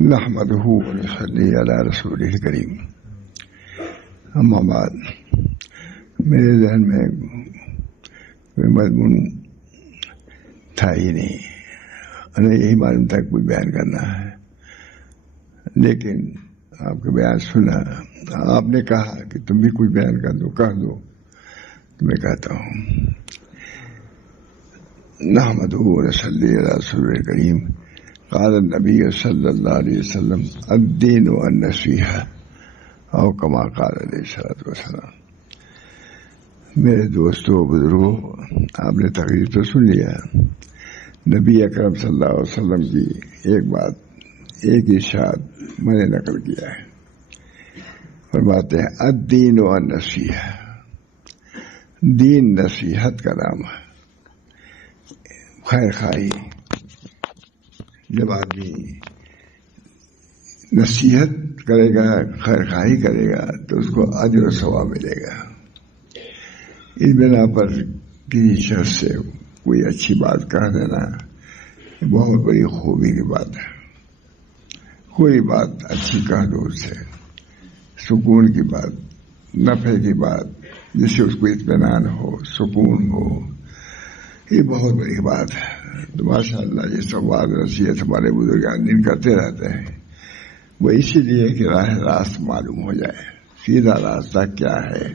نحمده ونصلي على رسوله الکریم. اما بعد، میرے ذہن میں کوئی مضمون تھا ہی نہیں، انہیں یہی معلوم تھا کوئی بیان کرنا ہے، لیکن آپ کا بیان سنا، آپ نے کہا کہ تم بھی کوئی بیان کر دو، کہہ دو، تو میں کہتا ہوں. نحمده ونصلي على رسوله الکریم. قال النبی صلی اللہ علیہ وسلم الدین النصیحہ او کما قال علیہ الصلوۃ والسلام. میرے دوستو بزرگوں، آپ نے تقریر تو سن لیا. نبی اکرم صلی اللہ علیہ وسلم کی ایک بات، ایک ارشاد میں نے نقل کیا ہے. فرماتے ہیں الدین النصیحہ، دین نصیحت کا نام ہے. خیر خواہی، جب آدمی نصیحت کرے گا، خیر خواہی کرے گا تو اس کو اجر و ثواب ملے گا. اس بنا پر کسی شخص سے کوئی اچھی بات کہہ دینا بہت بڑی خوبی کی بات ہے. کوئی بات اچھی کہہ دو، اس سے سکون کی بات، نفع کی بات، جس سے اس کو اطمینان ہو، سکون ہو، یہ بہت بڑی بات ہے. تو ماشاء اللہ یہ سب بات نصیحت ہمارے بزرگان دین کرتے رہتے ہیں. وہ اسی لیے کہ راہ راست معلوم ہو جائے، سیدھا راستہ کیا ہے.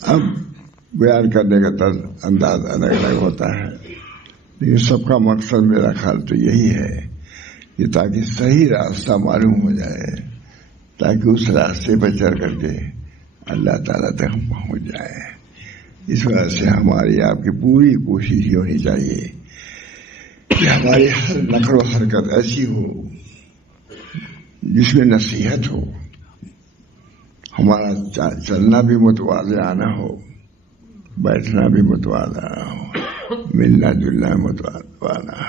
اب بیان کرنے کا انداز الگ الگ ہوتا ہے، لیکن سب کا مقصد میرا خیال تو یہی ہے کہ تاکہ صحیح راستہ معلوم ہو جائے، تاکہ اس راستے پر چل کر کے اللہ تعالیٰ تک ہم پہنچ جائیں. اس وجہ سے ہماری آپ کی پوری کوشش یہ ہونی چاہیے کہ ہماری ہر نقل و حرکت ایسی ہو جس میں نصیحت ہو، ہمارا چلنا بھی متواضعانہ ہو، بیٹھنا بھی متواضع ہو، ملنا جلنا متواضع.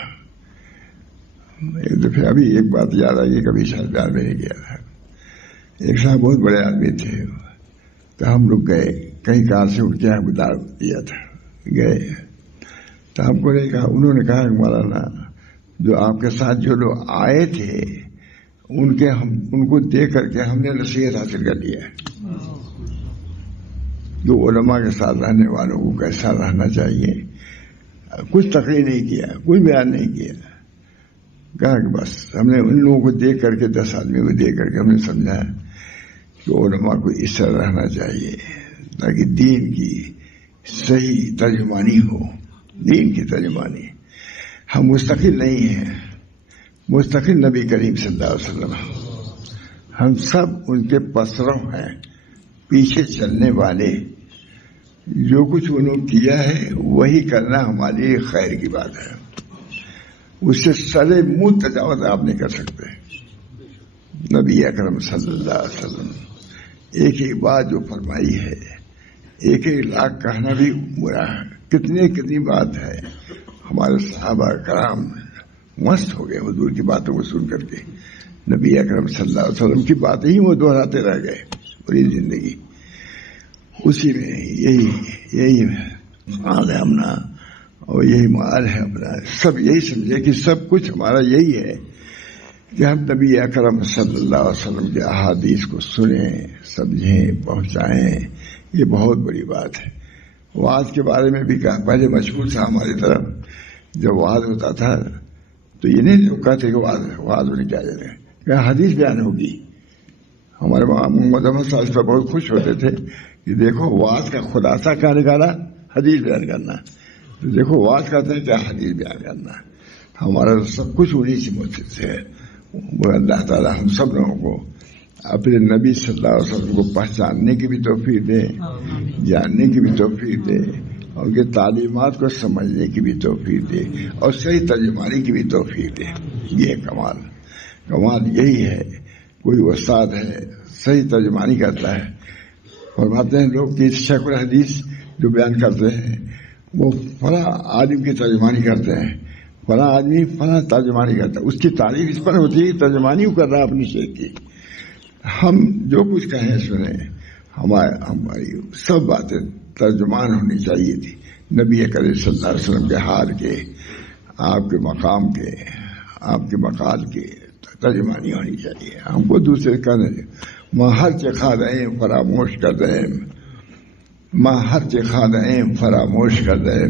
ایک دفعہ ابھی ایک بات یاد آئی، کبھی شاید بیان میں نہیں کیا تھا. ایک صاحب بہت بڑے آدمی تھے، تو ہم لوگ گئے، کہیں کار سے اٹھ کے ہم بتا دیا تھا، گئے تو ہم کو نہیں کہا. انہوں نے کہا مولانا جو آپ کے ساتھ جو لوگ آئے تھے ان کو دیکھ کر کے ہم نے نصیحت حاصل کر لیا ہے. جو علماء کے ساتھ رہنے والوں کو کیسا رہنا چاہیے، کچھ تقریر نہیں کیا، کچھ بیان نہیں کیا. کہا کہ بس ہم نے ان لوگوں کو دیکھ کر کے، 10 آدمیوں کو دیکھ کر کے ہم نے سمجھا کہ علماء کو اس طرح رہنا چاہیے تاکہ دین کی صحیح ترجمانی ہو. دین کی ترجمانی، ہم مستقل نہیں ہیں، مستقل نبی کریم صلی اللہ علیہ وسلم، ہم سب ان کے پسرو ہیں، پیچھے چلنے والے. جو کچھ انہوں نے کیا ہے وہی کرنا ہمارے لیے خیر کی بات ہے. اس سے سرے منہ تجاوز آپ نہیں کر سکتے. نبی اکرم صلی اللہ علیہ وسلم ایک ہی بات جو فرمائی ہے، ایک ایک لاکھ کہنا بھی برا ہے. کتنی بات ہے. ہمارے صحابہ کرام مست ہو گئے حضور کی باتوں کو سن کر کے. نبی اکرم صلی اللہ علیہ وسلم کی باتیں ہی وہ دہراتے رہ گئے پوری زندگی. اسی میں یہی حال ہے اپنا، اور یہی مال ہے اپنا. سب یہی سمجھے کہ سب کچھ ہمارا یہی ہے کہ ہم نبی اکرم صلی اللہ علیہ وسلم کے احادیث کو سنیں، سمجھیں، پہنچائیں. یہ بہت بڑی بات ہے. وعظ کے بارے میں بھی کہا، پہلے مشہور تھا ہماری طرف، جب وعظ ہوتا تھا تو یہ نہیں کہتے کہ وعظ ہونے کیا جاتے کہ حدیث بیان ہوگی. ہمارے محمد احمد صاحب پر بہت خوش ہوتے تھے کہ دیکھو وعظ کا خلاصہ کیا نکالا، حدیث بیان کرنا. تو دیکھو وعظ کہتے ہیں کیا حدیث بیان کرنا. ہمارا سب کچھ انہیں سے متفق ہے. وہ اللہ تعالیٰ ہم سب لوگوں کو اپنے نبی صلی اللہ علیہ وسلم کو پہچاننے کی بھی توفیق دے، جاننے کی بھی توفیق دے، اور ان کے تعلیمات کو سمجھنے کی بھی توفیق دے، اور صحیح ترجمانی کی بھی توفیق دے. یہ کمال یہی ہے. کوئی استاد ہے صحیح ترجمانی کرتا ہے، فرماتے ہیں لوگ کہ شیخ الحدیث جو بیان کرتے ہیں وہ فلاں عالم کی ترجمانی کرتے ہیں، فلاں آدمی فلاں ترجمانی کرتا ہے. اس کی تعریف اس پر ہوتی ہے کہ ترجمانی کر رہا ہے اپنی شیخ کی. ہم جو کچھ کہیں سنیں، ہماری سب باتیں ترجمان ہونی چاہیے تھی نبی کریم صلی اللہ علیہ وسلم کے حال کے، آپ کے مقام کے، آپ کے مقال کے ترجمانی ہونی چاہیے. ہم کو دوسرے کا نہیں ماں ہر چکھا دیں فراموش کر دیں ماں ہر چکھا دیں فراموش کر دیں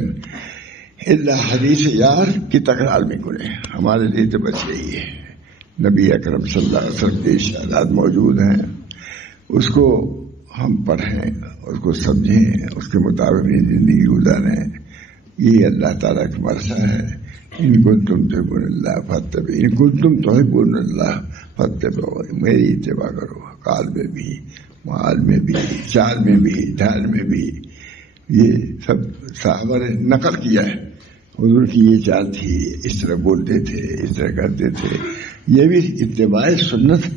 اللہ حدیث یار کی تکرار میں گنے. ہمارے لیے تو بس یہی ہے. نبی اکرم صلی اللہ علیہ وسلم کے ارشادات موجود ہیں, اس کو ہم پڑھیں, اس کو سمجھیں, اس کے مطابق زندگی گزاریں. یہ اللہ تعالیٰ کا مرثا ہے. ان کنتم تحبون اللہ فاتبعونی ان کنتم تحبون اللہ فاتبعونی. میری اتباع کرو, قال میں بھی, مال میں بھی, چال میں بھی, ڈھال میں بھی. یہ سب صحابہ نے نقل کیا ہے. حضور کی یہ چال تھی, اس طرح بولتے تھے, اس طرح کرتے تھے. یہ بھی اتباع سنت.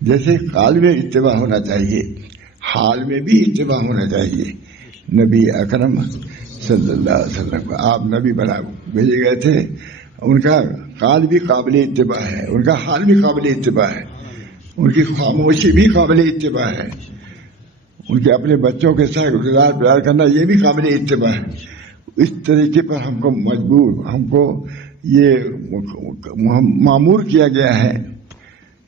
جیسے قال میں اتباع ہونا چاہیے, حال میں بھی اتباع ہونا چاہیے. نبی اکرم صلی اللہ علیہ وسلم آپ نبی بنا بھیجے گئے تھے. ان کا قال بھی قابل اتباع ہے, ان کا حال بھی قابل اتباع ہے, ان کی خاموشی بھی قابل اتباع ہے, ان کے اپنے بچوں کے ساتھ گزار پیار کرنا یہ بھی قابل اتباع ہے. اس طریقے پر ہم کو مجبور, ہم کو یہ معمور کیا گیا ہے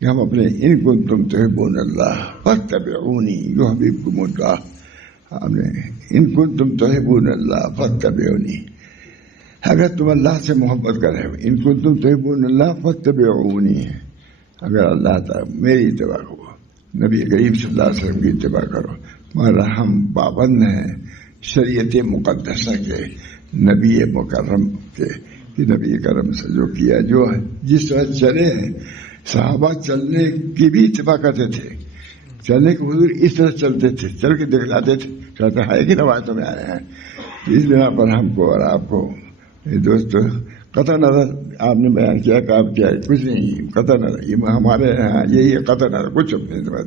کہ ہم اپنے ان کنتم تحبون اللہ فاتبعونی یحببکم اللہ. ہم نے ان کنتم تحبون اللہ فاتبعونی, اگر تم اللہ سے محبت کرے, ان کنتم تحبون اللہ فاتبعونی, اگر اللہ تعالیٰ میری اتباع کرو, نبی کریم صلی اللہ علیہ وسلم کی اتباع کرو. مگر ہم پابند ہیں شریعت مقدسہ کے, نبی مکرم کے, کہ نبی کرم سے جو کیا, جو جس طرح چلے ہیں صحابہ چلنے کی بھی اتباع کرتے تھے. چلنے کے حضور اس طرح چلتے تھے, چل کے دکھلاتے تھے. کہتے ہے کہ روایتوں میں آئے ہیں. اس بنا پر ہم کو اور آپ کو دوست قطع نظر آپ نے بیان کیا کہ آپ کیا کچھ نہیں, قطع نظر یہ ہمارے یہاں یہی ہے. قطع نظر کچھ اپنے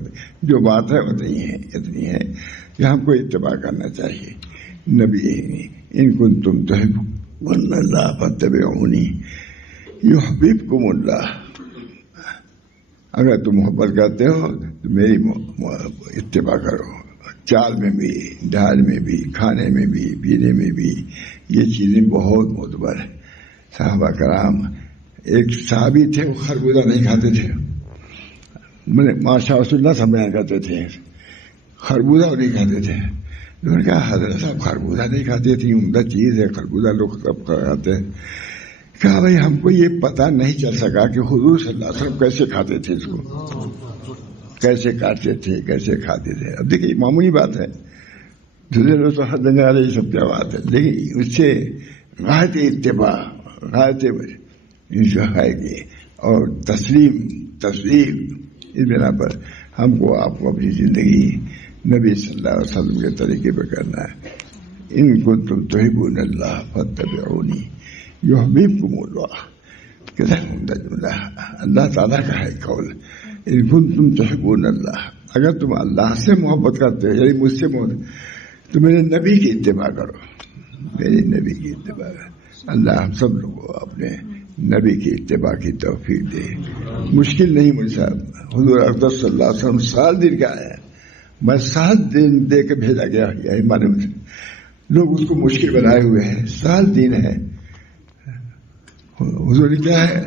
جو بات ہے اتنی ہے کہ ہم کو اتباع کرنا چاہیے. نبی ان کنتم تحبون اللہ فاتبعونی یحببکم اللہ. اگر تم محبت کرتے ہو تو میری اتباع کرو, چال میں بھی, ڈھال میں بھی, کھانے میں بھی, پینے میں بھی. یہ چیزیں بہت معتبر ہیں. صحابہ کرام, ایک صحابی تھے وہ خربوزہ نہیں کھاتے تھے. ماشاء اللہ سب بیان کرتے تھے خربوزہ نہیں کھاتے تھے. انہوں نے کہا حضرت صاحب خربوزہ نہیں کھاتے تھے, عمدہ چیز ہے خربوزہ, لوگ سب کھاتے ہیں. کہا بھائی ہم کو یہ پتہ نہیں چل سکا کہ حضور صلی اللہ علیہ وسلم کیسے کھاتے تھے, اس کو کیسے کاٹتے تھے, کیسے کھاتے تھے. اب دیکھیے معمولی بات ہے, دوسرے لوگ تو حد دینے والے یہ سب کیا بات ہے, لیکن اس سے غایت اتباع, غایت جو ہے کہ اور تسلیم اس بنا پر ہم کو آپ کو اپنی زندگی نبی صلی اللہ علیہ وسلم کے طریقے پہ کرنا ہے. ان کنتم تحبون اللہ فاتبعونی یحببکم اللہ. کتنا عمدہ جملہ, اللہ تعالیٰ کا ہے قول. ان کنتم تحبون اللہ, اگر تم اللہ سے محبت کرتے ہو, یعنی مجھ سے محبت, تو میرے نبی کی اتباع کرو, میرے نبی کی اتباع. اللہ ہم سب لوگوں کو اپنے نبی کی اتباع کی توفیق دے. مشکل نہیں مجھ سے. حضور اقدس صلی اللہ علیہ وسلم 7 دن کا آیا, میں 7 دن دے کے بھیجا گیا. یہی مانے لوگ اس کو مشکل بنائے ہوئے ہیں. 7 دن ہے. حضور نے کیا ہے,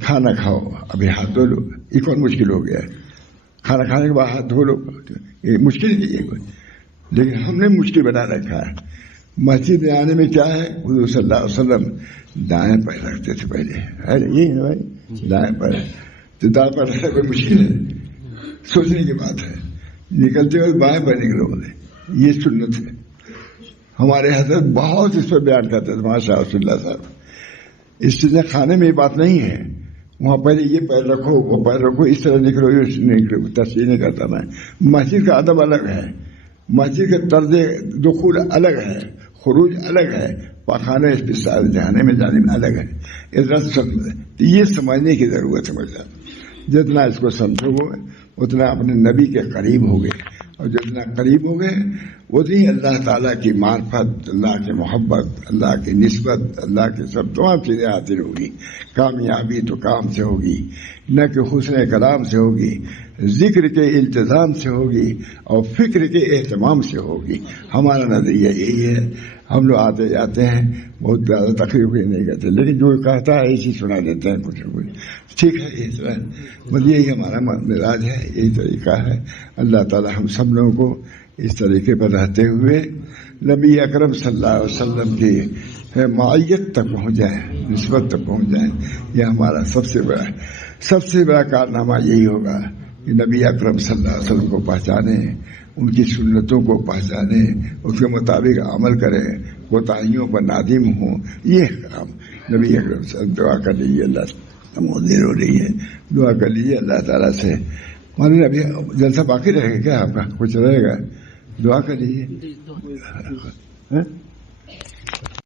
کھانا کھاؤ, ابھی ہاتھ دھو لو. یہ کون مشکل ہو گیا ہے, کھانا کھانے کے بعد ہاتھ دھو لو, یہ مشکل نہیں ہے. لیکن ہم نے مشکل بنا رکھا ہے. مسجد میں آنے میں کیا ہے, حضور صلی اللہ علیہ وسلم دائیں پیر رکھتے تھے پہلے. یہی ہے بھائی, دائیں پیر. تو دائیں پیر رکھنا کوئی مشکل ہے, سوچنے کی بات ہے. نکلتے ہوئے بائیں پیر نکلو بولے, یہ سنت ہے. ہمارے حضرت بہت اس پر بیان کرتے تھے ماشاء اللہ صاحب. اس لیے کھانے میں یہ بات نہیں ہے, وہاں پہلے یہ پیر رکھو, وہ پیر رکھو, اس طرح نکلو, نکلو. تصویر نہیں کرتا میں. مسجد کا ادب الگ ہے, مسجد کا طرز دخول الگ ہے, خروج الگ ہے, پاخانے جانے میں جانے میں الگ ہے. یہ سمجھنے کی ضرورت ہے. مجھے جتنا اس کو سمجھو گے اتنا اپنے نبی کے قریب ہو گئے, اور جتنا قریب ہو گئے اتنی اللہ تعالیٰ کی معرفت, اللہ کی محبت, اللہ کی نسبت, اللہ کی سب تمام چیزیں حاصل ہوگی. کامیابی تو کام سے ہوگی, نہ کہ حسن کلام سے ہوگی, ذکر کے التزام سے ہوگی, اور فکر کے اہتمام سے ہوگی. ہمارا نظریہ یہی ہے. ہم لوگ آتے جاتے ہیں، بہت زیادہ تکلیف نہیں کرتے، لیکن جو کہتا ہے ایسی سنا دیتے ہیں کچھ نہ کچھ. ٹھیک ہے، اس طرح بس یہی ہمارا مزاج ہے، یہی طریقہ ہے. اللہ تعالی ہم سب لوگوں کو اس طریقے پر رہتے ہوئے نبی اکرم صلی اللہ علیہ وسلم کی معیت تک پہنچ جائیں، نسبت تک پہنچ جائیں. یہ ہمارا سب سے بڑا کارنامہ یہی ہوگا کہ نبی اکرم صلی اللہ علیہ وسلم کو پہچانیں، ان کی سنتوں کو پہچانیں، اس کے مطابق عمل کریں، کوتاہیوں پر نادم ہوں. یہ کام نبی اکرم صلی اللہ علیہ وسلم. دعا کر لیجیے، اللہ دیر ہو رہی ہے، دعا کر لیجیے اللہ تعالیٰ سے. مانو ابھی جلسہ باقی رہے گا کیا آپ کا؟ کچھ رہے گا؟ دعا کر لیجیے.